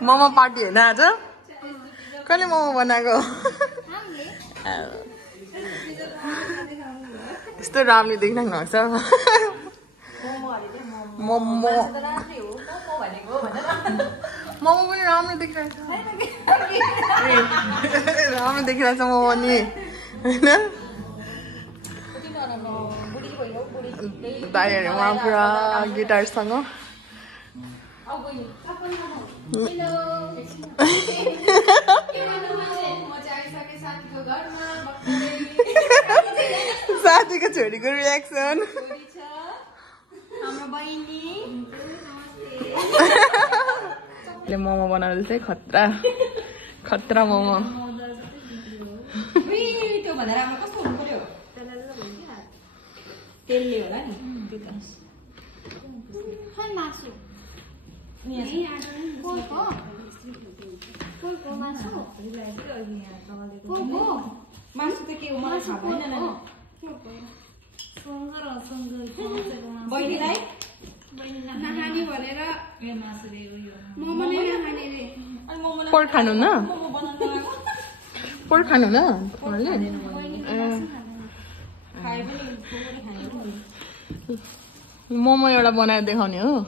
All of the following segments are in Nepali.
मोमो पार्टी होइन आज कहिले मोमो बनाएको यस्तो राम्ररी देखिराख्नु भएको छ मोमो मोमो पनि राम्रो देखिरहेको छ राम्रो देखिरहेको छ मोमो नि होइन दाइहरू उहाँ पुरा गिटारसँग साथीको छोरीको रियाक्सन मोमो बनाएर चाहिँ खतरा खतरा मोमो तेलले होला नि त्यो त खै मासु नि को मासु मासु त के हो मलाई थाहा भएन न बहिनीलाई नखाने भनेर मोमो नै नखाने रे पोर्क खानु न पोर्क खानु न मोमो एउटा बनाएर देखाउने हो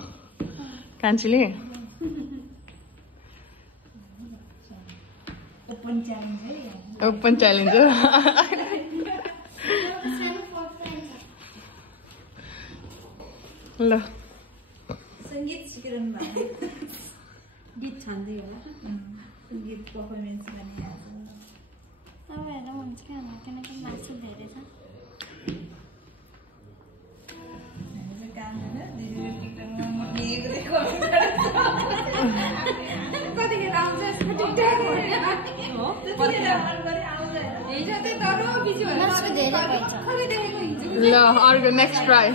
कान्छीले ओपन च्यालेन्ज हो ल संगीत सिकिरहनु भएको गीत छान्दै होला गीत पर्फर्मेन्स गर्ने आज तपाईँहरू हुन्छ क्या किनकि मासु धेरै छ ल अर्को नेक्स्ट ट्राई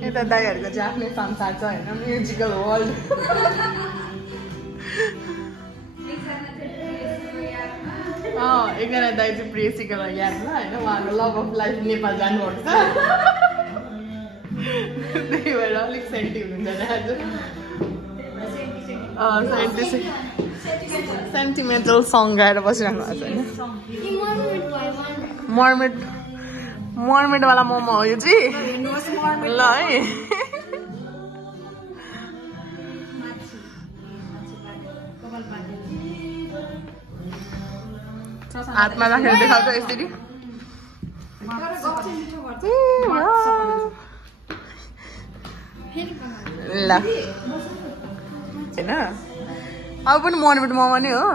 यता दाइहरूको चाहिँ आफ्नै संसार छ होइन म्युजिकल वर्ल्ड एकजना दाइ चाहिँ प्रेसीको लागि याद ल होइन उहाँको लभ अफ लाइफ नेपाल जानुभएको छ त्यही भएर अलिक सेन्टी हुनुहुन्छ आज सेन्टिमेन्टल सङ गाएर बसिरहनु भएको छ होइन मर्मेडवाला मोमो हो यो चाहिँ ल है हातमा राखेर देखाउँछ यसरी ल होइन अब पनि मर्मेड मोमो नै हो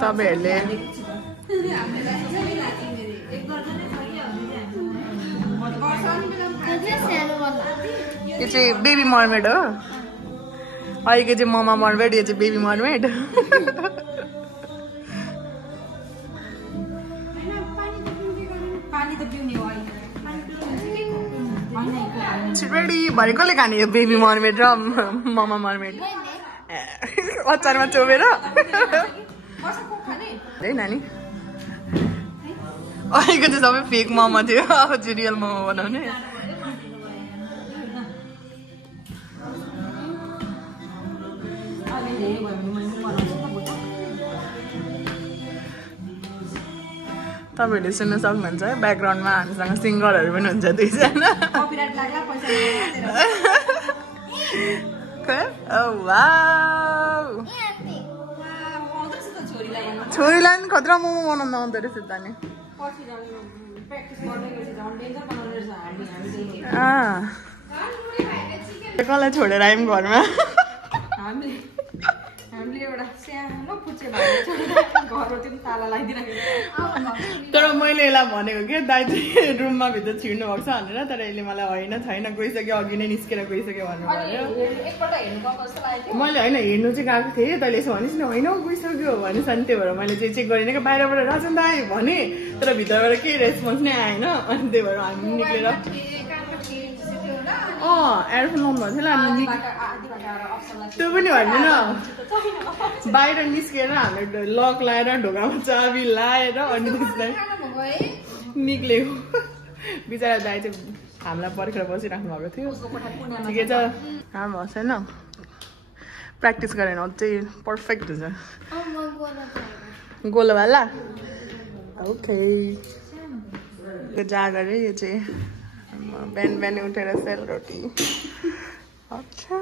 तपाईहरुले यो चाहिँ बेबी मर्मेड हो अहिलेको चाहिँ ममा मर्मेड यो चाहिँ बेबी मर्मेड छिटो भरे कसले खाने यो बेबी मर्मेड र ममा मर्मेड अचारमा चोबेर है नानी अहिलेको चाहिँ सबै फेक मोमो थियो अब चाहिँ रियल मोमो बनाउने तपाईहरुले सुन्न सक्नुहुन्छ ब्याकग्राउन्डमा हामीसँग सिङ्गरहरू पनि हुन्छ दुईजना छोरीलाई पनि खतरा मोमो बनाउनु आउँदो रहेछ त नि कसलाई छोडेर आयौँ घरमा तर मैले यसलाई भनेको के दाइ चाहिँ रुममा भित्र छिर्नु भएको छ भनेर तर यसले मलाई होइन छैन गइसक्यो अघि नै निस्केर गइसक्यो भन्नु पर्यो मैले होइन हेर्नु चाहिँ गएको थिएँ तैँले यसो भनिस् न होइन गइसक्यो भनिस् अनि त्यही भएर मैले चाहिँ चेक गरिनँ कि बाहिरबाट राजन दाइ भने तर भित्रबाट केही रेस्पोन्स नै आएन अनि त्यही भएर हामी निक्लेर एयरफोन लाउनु भएको थियो अनि त्यो पनि भन्दैन बाहिर निस्केर हामीले लक लाएर ढोकामा चाबी लाएर अनि त्यसलाई निक्लेको बिचरा दाइ चाहिँ हामीलाई पर्खेर बसिराख्नु भएको थियो ठिकै छ राम्रो होस् होइन प्र्याक्टिस गरेन अझै पर्फेक्ट हुन्छ गोलोवाला ओके जागर यो चाहिँ बिहान बिहानै उठेर सेलरोटी अच्छा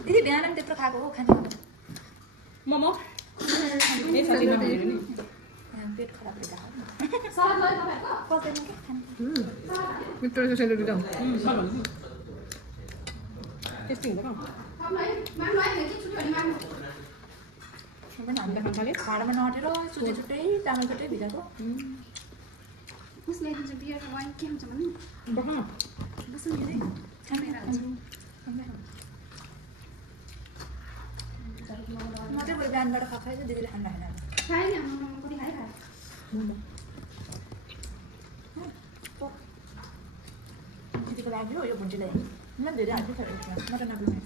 दिदी बिहान पनि त्यत्रो खाएको हो खाने मोमो पेट खराब भाँडामा नटेर छुट्टै छुट्टै चामल छुट्टै भिजाएको म चाहिँ बिहानबाट खाएको दिदीले खानु दिदीको लागि हो यो भुन्टीलाई मलाई धेरै हाल्छु मटन नबुझ्ने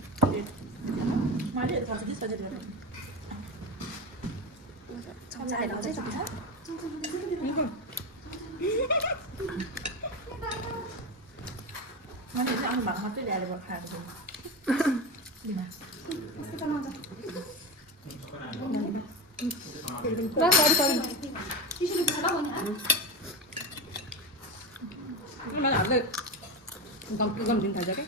मैले सजिलो सजिलो मैले चाहिँ आउनु भएको मात्रै ल्याएर खाएको गम्दिन थाल्छ क्या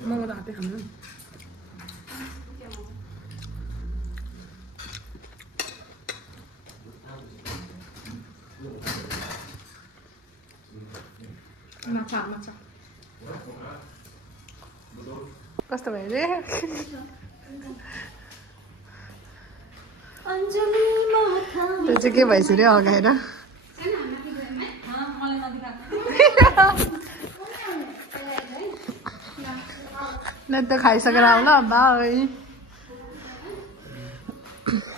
मलाई त हातै खानु कस्तो भयो रे त्यो चाहिँ के भइसक्यो रे अगाएर ल त खाइसकेर आऊ ल बाई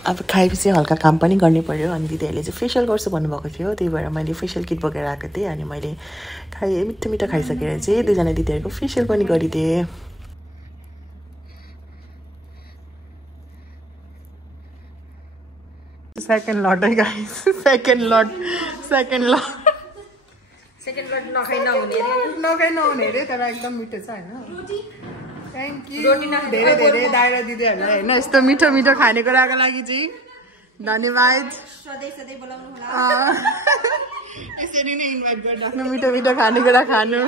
अब खाएपछि हल्का काम पनि गर्नै पर्यो अनि दिदीहरूले चाहिँ फेसियल गर्छु भन्नुभएको थियो त्यही भएर मैले फेसियल किट बोकेर आएको थिएँ अनि मैले खाएँ मिठो मिठो खाइसकेर चाहिँ दुईजना दिदीहरूको फेसियल पनि गरिदिएँ सेकेन्ड लट है गाइस सेकेन्ड लट नखाइ नहुने रे तर एकदम मिठो छ होइन थ्याङ्क यू धेरै धेरै दाइरा दिदीहरूलाई होइन यस्तो मिठो मिठो खानेकुराको लागि चाहिँ धन्यवाद यसरी नै इन्भाइट गरिराख्नु मिठो मिठो खानेकुरा खानु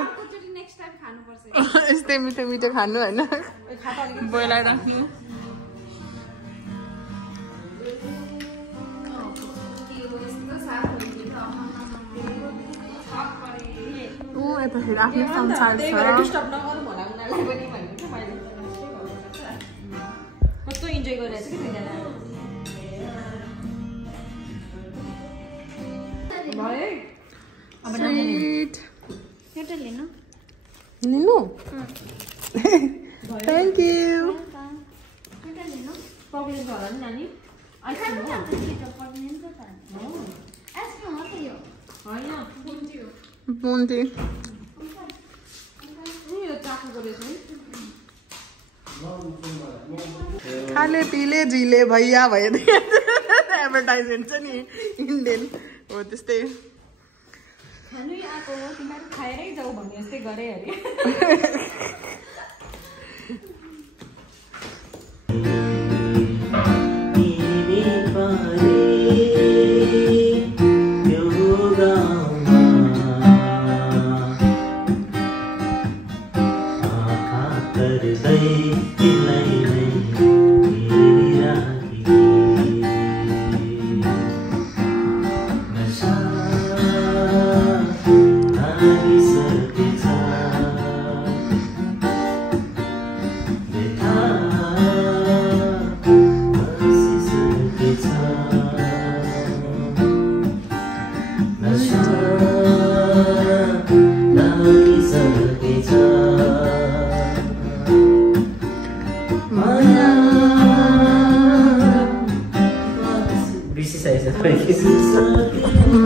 यस्तै मिठो मिठो खानु होइन बोलाइराख्नु यता फेरि आफ्नो संसार छ कस्तो इन्जोय गरिरहेको छ कि लिनु थ्याङ्क यू बुन्दी खाले पिले झिले भैया भयो एडभर्टाइजमेन्ट छ नि इन्डियन हो त्यस्तै खानु आएको हो तिमीहरू खाएरै जाऊ भन्ने जस्तै गरे अरे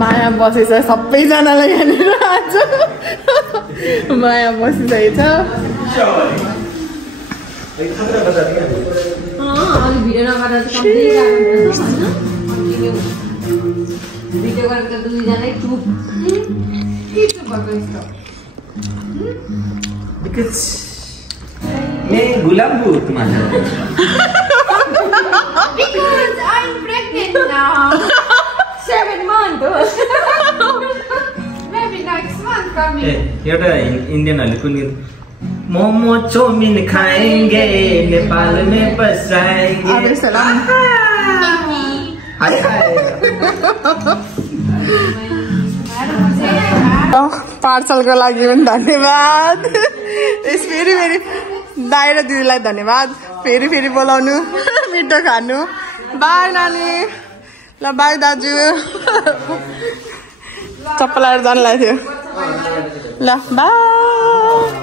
माया बसेछ सबैजनालाई यहाँनिर आज माया बसिसकेको छ भिडियो गरेको दुईजनै चुप Because मैं गुलाब हूँ तुम्हारा Because I'm pregnant now 7 months maybe next month coming एउटा इन्डियनहरूले कुन गीत मोमो चाउमिन खाएंगे नेपाल में बसाएंगे हाय हाय पार्सलको लागि पनि धन्यवाद फेरि फेरि दाइ र दिदीलाई धन्यवाद फेरि फेरि बोलाउनु मिठो खानु बाई नानी ल बाई दाजु चप्पल लाएर जानु लाग्थ्यो ल बाई